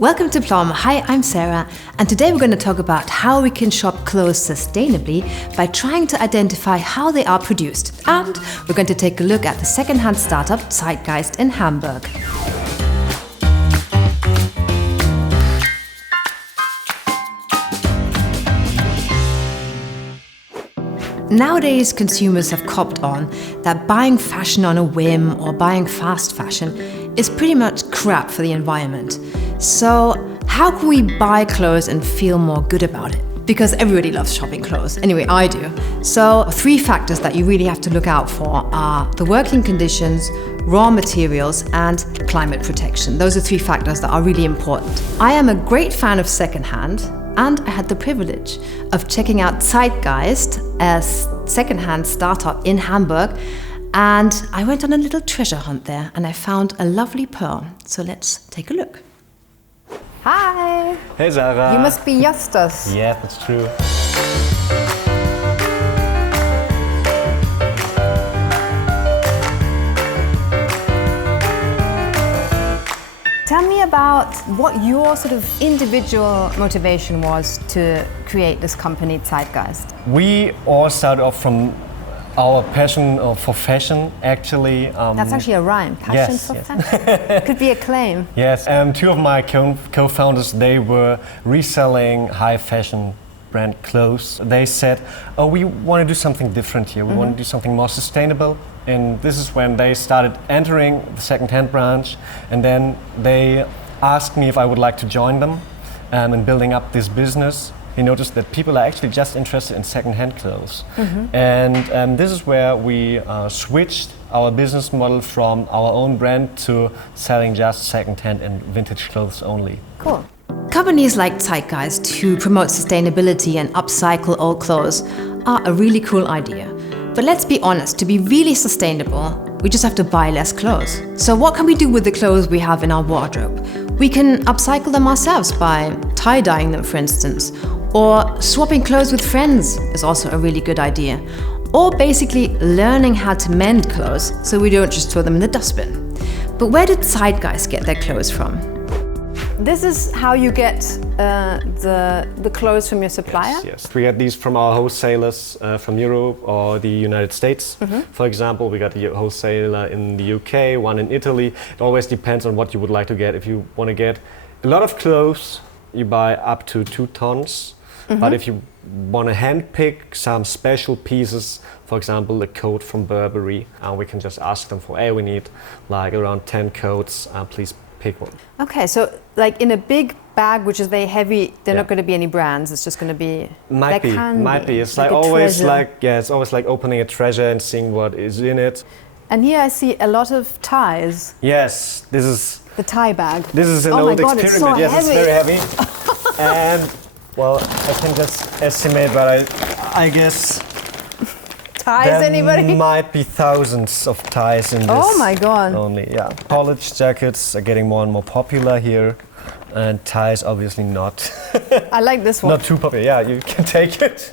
Welcome to Plom. Hi, I'm Sara, and today we're going to talk about how we can shop clothes sustainably by trying to identify how they are produced. And we're going to take a look at the secondhand startup Zeitgeist in Hamburg. Nowadays, consumers have copped on that buying fashion on a whim or buying fast fashion is pretty much crap for the environment. So how can we buy clothes and feel more good about it? Because everybody loves shopping clothes. Anyway, I do. So 3 factors that you really have to look out for are the working conditions, raw materials, and climate protection. Those are 3 factors that are really important. I am a great fan of secondhand, and I had the privilege of checking out Zeitgeist, a secondhand startup in Hamburg. And I went on a little treasure hunt there and I found a lovely pearl. So let's take a look. Hi! Hey Sara! You must be Justus. Yeah, that's true. Tell me about what your sort of individual motivation was to create this company, Zeitgeist. We all started off from our passion for fashion, actually. That's actually a rhyme, passion for fashion. Could be a claim. Yes, 2 of my co-founders, they were reselling high fashion brand clothes. They said, oh, we want to do something different here. We want to do something more sustainable. And this is when they started entering the second-hand branch. And then they asked me if I would like to join them in building up this business. He noticed that people are actually just interested in second-hand clothes. And this is where we switched our business model from our own brand to selling just second-hand and vintage clothes only. Cool. Companies like Zeitgeist, who promote sustainability and upcycle old clothes, are a really cool idea. But let's be honest, to be really sustainable, we just have to buy less clothes. So what can we do with the clothes we have in our wardrobe? We can upcycle them ourselves by tie-dyeing them, for instance. Or swapping clothes with friends is also a really good idea. Or basically learning how to mend clothes so we don't just throw them in the dustbin. But where did Zeitgeist get their clothes from? This is how you get the clothes from your supplier? Yes. We get these from our wholesalers from Europe or the United States. For example, we got a wholesaler in the UK, one in Italy. It always depends on what you would like to get. If you want to get a lot of clothes, you buy up to 2 tons. But if you want to handpick some special pieces, for example, a coat from Burberry, we can just ask them for, hey, we need like around 10 coats, please pick one. Okay, so like in a big bag, which is very heavy, there are not going to be any brands. It's just going to be might be. It's like always it's always like opening a treasure and seeing what is in it. And here I see a lot of ties. Yes, this is the tie bag. This is an old experiment. It's so yes, heavy. It's very heavy. And well, I can just estimate, but I guess there might be thousands of ties in this. Oh my god! Only, yeah. College jackets are getting more and more popular here, and ties obviously not. I like this one. Not too popular. Yeah, you can take it.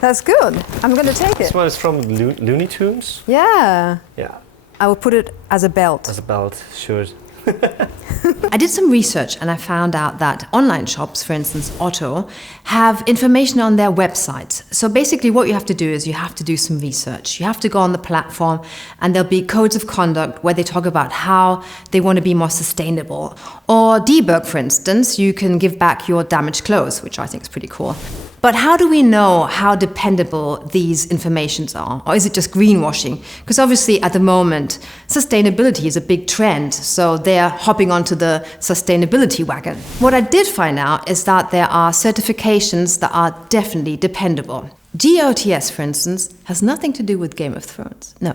That's good. I'm gonna take it. This one is from Looney Tunes. Yeah. Yeah. I will put it as a belt. As a belt, sure. I did some research and I found out that online shops, for instance Otto, have information on their websites. So basically what you have to do is you have to do some research. You have to go on the platform and there'll be codes of conduct where they talk about how they want to be more sustainable. Or debug, for instance, you can give back your damaged clothes, which I think is pretty cool. But how do we know how dependable these informations are? Or is it just greenwashing? Because obviously at the moment, sustainability is a big trend, so they're hopping onto the sustainability wagon. What I did find out is that there are certifications that are definitely dependable. GOTS, for instance, has nothing to do with Game of Thrones. No.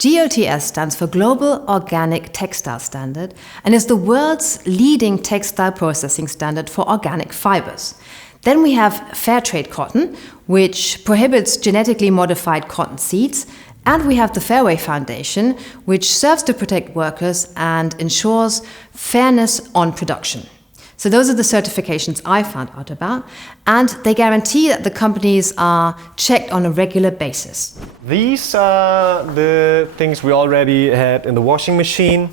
GOTS stands for Global Organic Textile Standard and is the world's leading textile processing standard for organic fibers. Then we have Fairtrade Cotton, which prohibits genetically modified cotton seeds. And we have the Fairway Foundation, which serves to protect workers and ensures fairness on production. So those are the certifications I found out about, and they guarantee that the companies are checked on a regular basis. These are the things we already had in the washing machine.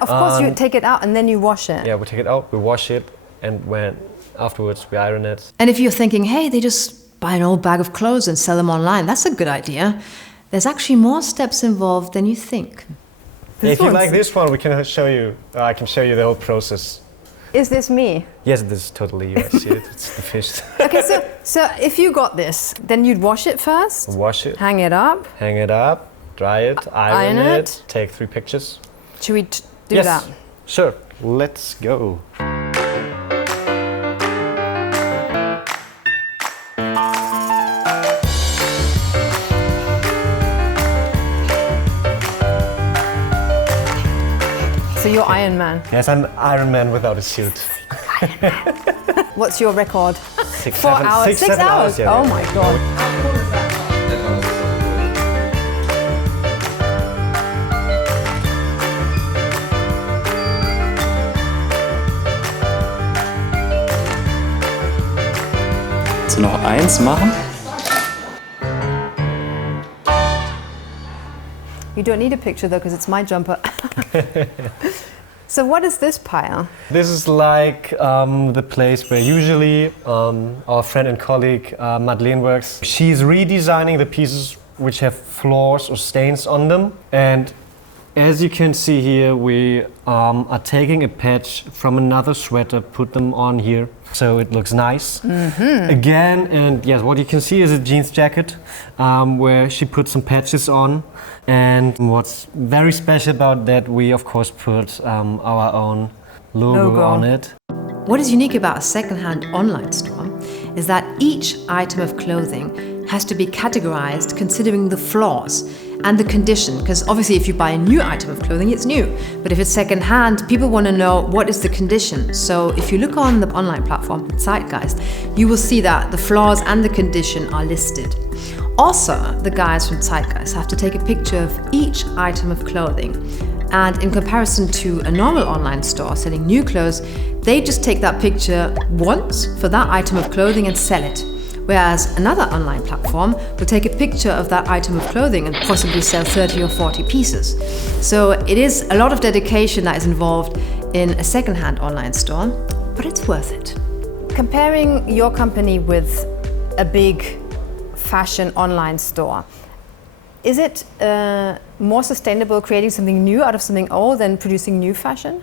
Of course, you take it out and then you wash it. Yeah, we take it out, we wash it, and when afterwards we iron it. And if you're thinking, hey, they just buy an old bag of clothes and sell them online, that's a good idea. There's actually more steps involved than you think. If you like this one, we can show you. I can show you the whole process. Is this me? Yes, this is totally you. I see it. It's the fish. Okay, so if you got this, then you'd wash it first? Wash it. Hang it up? Hang it up. Dry it. Iron Iron it. it. Take 3 pictures. Should we do Yes. that? Sure. Let's go. So you're Iron Man. Yes, I'm Iron Man without a suit. What's your record? 6, 4 7, hours? 6, 6 7 hours? yeah, Oh yeah. my god. Willst du noch eins machen? You don't need a picture though, because it's my jumper. So what is this pile? This is like the place where usually our friend and colleague Madeleine works. She's redesigning the pieces which have flaws or stains on them. And as you can see here, we are taking a patch from another sweater, put them on here, so it looks nice. Mm-hmm. Again, and yes, what you can see is a jeans jacket where she put some patches on. And what's very special about that, we of course put our own logo on it. What is unique about a secondhand online store is that each item of clothing has to be categorized considering the flaws and the condition, because obviously if you buy a new item of clothing, it's new. But if it's secondhand, people want to know what is the condition. So if you look on the online platform, Zeitgeist, you will see that the flaws and the condition are listed. Also, the guys from Zeitgeist have to take a picture of each item of clothing. And in comparison to a normal online store selling new clothes, they just take that picture once for that item of clothing and sell it. Whereas another online platform will take a picture of that item of clothing and possibly sell 30 or 40 pieces. So it is a lot of dedication that is involved in a secondhand online store, but it's worth it. Comparing your company with a big fashion online store, is it more sustainable creating something new out of something old than producing new fashion?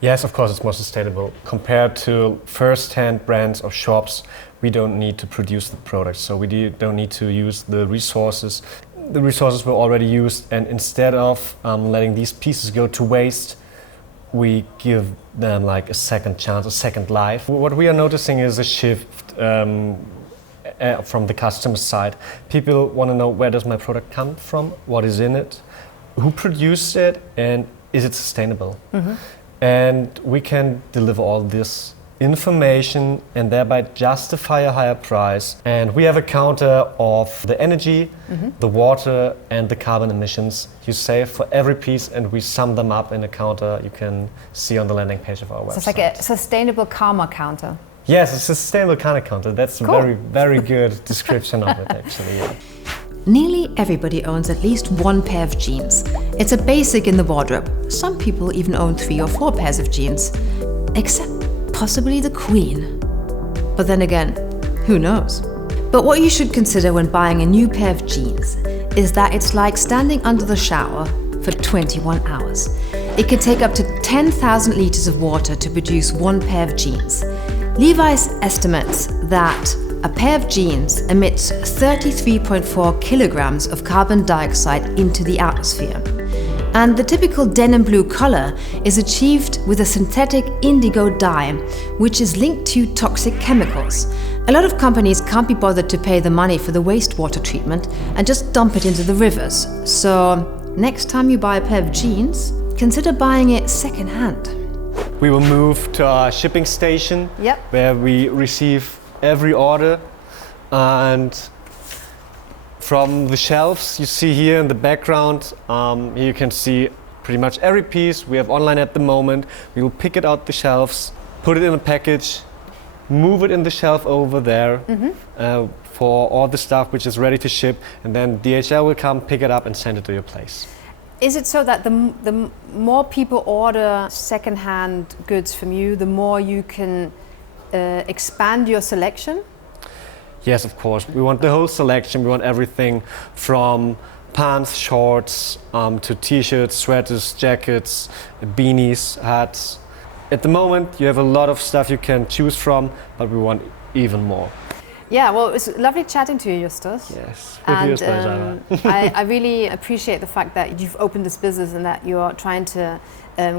Yes, of course, it's more sustainable. Compared to first-hand brands or shops, we don't need to produce the products, so we don't need to use the resources. The resources were already used, and instead of letting these pieces go to waste, we give them like a second chance, a second life. What we are noticing is a shift from the customer side. People want to know, where does my product come from, what is in it, who produced it, and is it sustainable? Mm-hmm. And we can deliver all this information and thereby justify a higher price. And we have a counter of the energy, the water, and the carbon emissions you save for every piece, and we sum them up in a counter you can see on the landing page of our website. So it's like a sustainable karma counter. Yes, it's a sustainable karma counter. That's Cool. a very, very good description of it, actually. Yeah. Nearly everybody owns at least one pair of jeans. It's a basic in the wardrobe. Some people even own 3 or 4 pairs of jeans, except possibly the Queen. But then again, who knows? But what you should consider when buying a new pair of jeans is that it's like standing under the shower for 21 hours. It can take up to 10,000 liters of water to produce one pair of jeans. Levi's estimates that a pair of jeans emits 33.4 kilograms of carbon dioxide into the atmosphere. And the typical denim blue color is achieved with a synthetic indigo dye, which is linked to toxic chemicals. A lot of companies can't be bothered to pay the money for the wastewater treatment and just dump it into the rivers. So next time you buy a pair of jeans, consider buying it secondhand. We will move to our shipping station, Yep. where we receive every order, and from the shelves you see here in the background, here you can see pretty much every piece we have online at the moment. We will pick it out the shelves put it in a package, move it in the shelf over there for all the stuff which is ready to ship, and then DHL will come, pick it up, and send it to your place. Is it so that the more people order second-hand goods from you, the more you can expand your selection? Yes, of course. We want the whole selection. We want everything from pants, shorts, to t-shirts, sweaters, jackets, beanies, hats. At the moment, you have a lot of stuff you can choose from, but we want even more. Yeah, well, it's lovely chatting to you, Justus. Yes, with you as well, Sara. I really appreciate the fact that you've opened this business and that you're trying to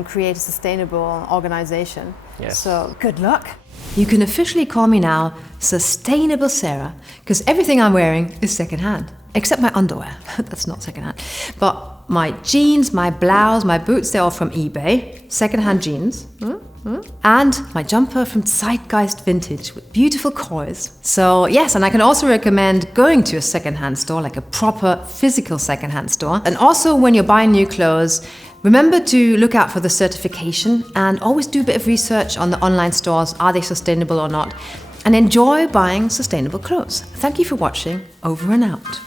create a sustainable organization. Yes. So, good luck. You can officially call me now Sustainable Sarah, because everything I'm wearing is secondhand, except my underwear. That's not secondhand. But my jeans, my blouse, my boots, they're all from eBay, secondhand jeans. And my jumper from Zeitgeist Vintage with beautiful coils. So yes, and I can also recommend going to a secondhand store, like a proper physical secondhand store. And also when you're buying new clothes, remember to look out for the certification and always do a bit of research on the online stores. Are they sustainable or not? And enjoy buying sustainable clothes. Thank you for watching. Over and out.